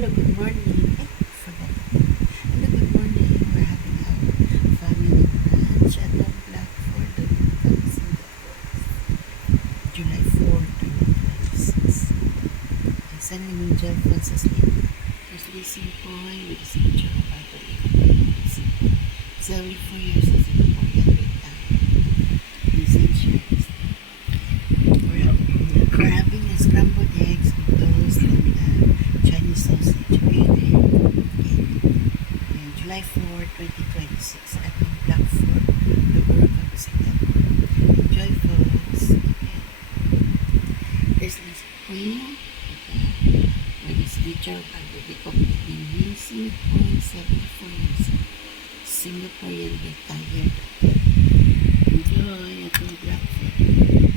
Hello, good morning. Forgot. Hello, good morning. We're having our family brunch at the Blackford, Dominican, Singapore. July 4, 2026. And suddenly Ninja falls asleep. Just listen po with this picture of our Singapore. 74 years in Singapore, yet with time. We're having a scrambled eggs with toast and Chinese sausage. Okay. July 4, 2026 at the Blackford, the work of Singapore. Enjoy, folks. Okay. There's this queen. With this picture of a baby completing in Singapore, 74 years old. Singaporean retired. Enjoy at the Blackford.